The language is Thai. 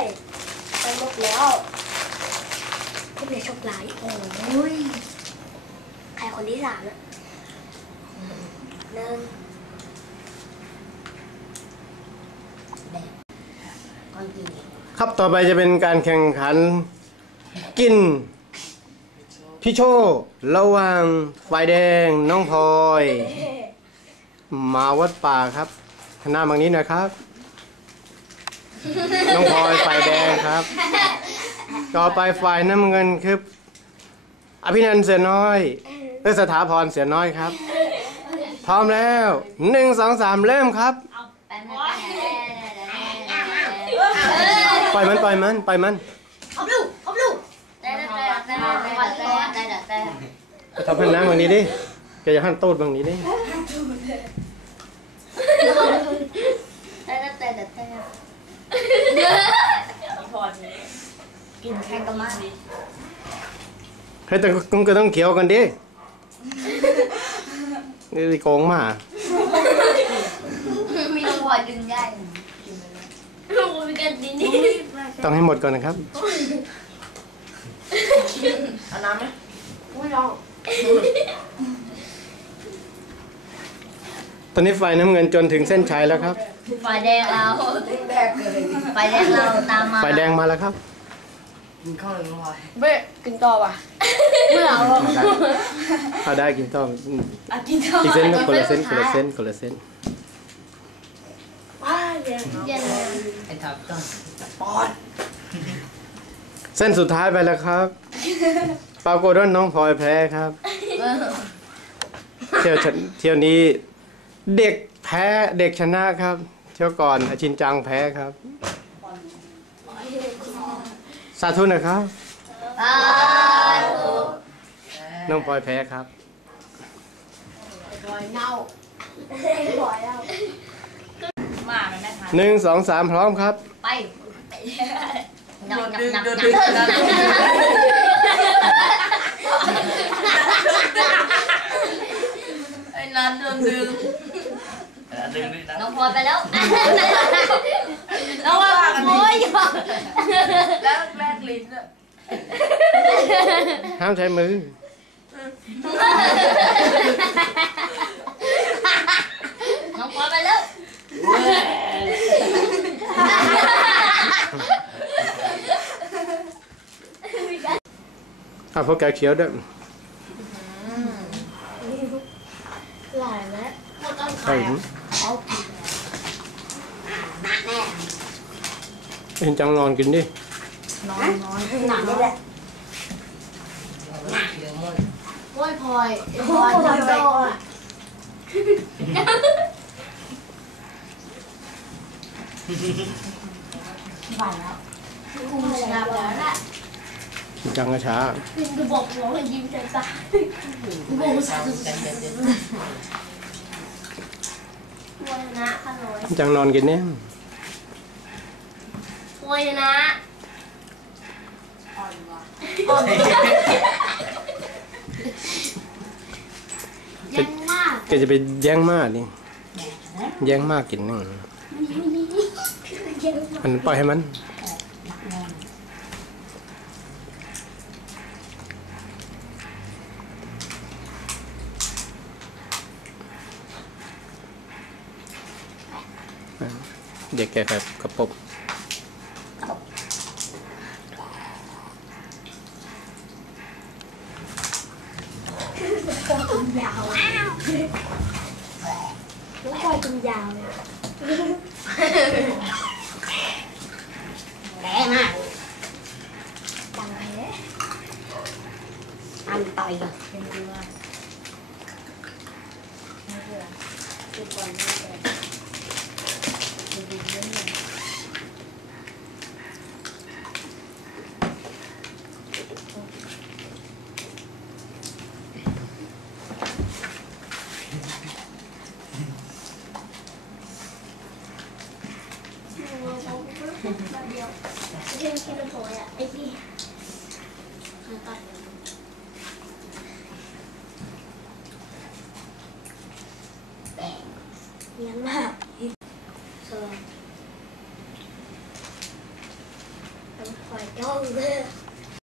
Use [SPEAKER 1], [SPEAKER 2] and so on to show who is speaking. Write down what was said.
[SPEAKER 1] ยไปหมดแล้วพี่เบียร์โชคร้ายโอ้ย ใครคนที่สามอะหนึ่ง
[SPEAKER 2] ก้อนกิน
[SPEAKER 3] ครับต่อไปจะเป็นการแข่งขัน กิน พี่โชคระหว่างฝ่ายแดงน้องพลอย มาวัดป่าครับคณะบางนี้นะครับ น้องพลอยฝ่ายแดงครับ ต่อไปฝ่ายน้ำเงินคืออภินันท์เสือน้อยเออสถาพรเสือน้อยครับ พร้อมแล้วหนึ่งสองสามเริ่มครับ
[SPEAKER 2] ป
[SPEAKER 3] ล่อยมันปล่อยมันปล่อยมัน
[SPEAKER 1] เอาลูกเอาลูก
[SPEAKER 2] แต่แต่แต่แต่แต่แต่
[SPEAKER 3] ไปทำให้น้ำบางนี้ดิแกจะหั่นตูดบางนี้ดิ
[SPEAKER 2] แต่แต่แต่แต่ กินแข่งกันมาก
[SPEAKER 3] เฮ้ยแต่ก็ก็ต้องเขียวกันดินี่โกงมา
[SPEAKER 2] มีน้องพลอยดึงได้
[SPEAKER 1] ลูกมีกันดีนี่
[SPEAKER 3] ต้องให้หมดก่อนนะครับ
[SPEAKER 4] เอาน้ำไหม
[SPEAKER 1] ไม่ลอง
[SPEAKER 3] อนนี้ไฟน้ำเงินจนถึงเส้นชัยแล้วครับ
[SPEAKER 2] ไฟแดงเรา
[SPEAKER 4] แบกเลย
[SPEAKER 2] ไฟแดงเราตามมา
[SPEAKER 3] ไฟแดงมาแล้วครับ
[SPEAKER 4] กินข้าวเลยน้องพลอย
[SPEAKER 1] เบ้กินต่อป่ะไม่เอาหรอก
[SPEAKER 3] เอาได้กินต้อง
[SPEAKER 1] อะกินต่อ
[SPEAKER 3] อีกเส้นก็คนละเส้นคนละเส้นคนละเส้น
[SPEAKER 1] ว้าเย็น
[SPEAKER 2] เย็น
[SPEAKER 4] ไอ้ทับต้นปอด
[SPEAKER 3] เส้นสุดท้ายไปแล้วครับ ปรากฏว่าน้องพลอยแพ้ครับ เที่ยวชนเที่ยวนี้ เด็กแพ้เด็กชนะครับเที่ยวก่อนอาชินจังแพ้ครับสาธุนะครับ
[SPEAKER 2] ตา
[SPEAKER 3] น้องพลอยแพ้ครับ
[SPEAKER 1] บ่อยเน่าบ่อยแล้ว
[SPEAKER 2] มาแล้วนะคะ
[SPEAKER 3] หนึ่งสองสามพร้อมครับ
[SPEAKER 2] ไป
[SPEAKER 4] โด
[SPEAKER 2] นับ
[SPEAKER 4] น
[SPEAKER 2] นับ
[SPEAKER 4] ดึง
[SPEAKER 2] นับ
[SPEAKER 4] โดน
[SPEAKER 2] นั
[SPEAKER 4] ดึง
[SPEAKER 2] บ
[SPEAKER 4] นะไอ้นัทโดนดึงดึง ดินะ
[SPEAKER 2] น้องพลอยไปแล้วน้องพลอยโอ้ย
[SPEAKER 4] แล้วแลกลิ้นอะ
[SPEAKER 3] ห้ามใช้มือ
[SPEAKER 2] น้องพลอยไปแล้ว
[SPEAKER 3] เอาพวกแกเขียวด้วย
[SPEAKER 1] หลายแล้ว
[SPEAKER 3] ใช่ เห็นจังนอนกินดิ
[SPEAKER 1] หนังนี่แหละ
[SPEAKER 2] โอ้ยพลอย
[SPEAKER 1] พอยทำโดอะ
[SPEAKER 2] ไหวแล้วกูชนะแล้วแหละ
[SPEAKER 3] ชินจังก็ช้า
[SPEAKER 1] กินกระบอกหัวมันยิ้มใจตา
[SPEAKER 4] กูสาวกันกันกัน
[SPEAKER 1] วยนะขนม
[SPEAKER 3] ชินจังนอนกินเนี่ย
[SPEAKER 1] วยนะยังมาก
[SPEAKER 3] แกจะไปแย่งมากนี่แย่งมากกินนึงมันปล่อยให้มันเด็กแกแบบกระปบ
[SPEAKER 1] ยาวน้องพลอยกินยาวเลย
[SPEAKER 2] แรงอะ
[SPEAKER 1] จัง เลย
[SPEAKER 2] อันต่อยกัน
[SPEAKER 1] เดียวเล่นแค่น้ำพลอยอะไอ้พี่ตัดยังมาก
[SPEAKER 2] เชิญ
[SPEAKER 5] ปล่อยจ้องเลย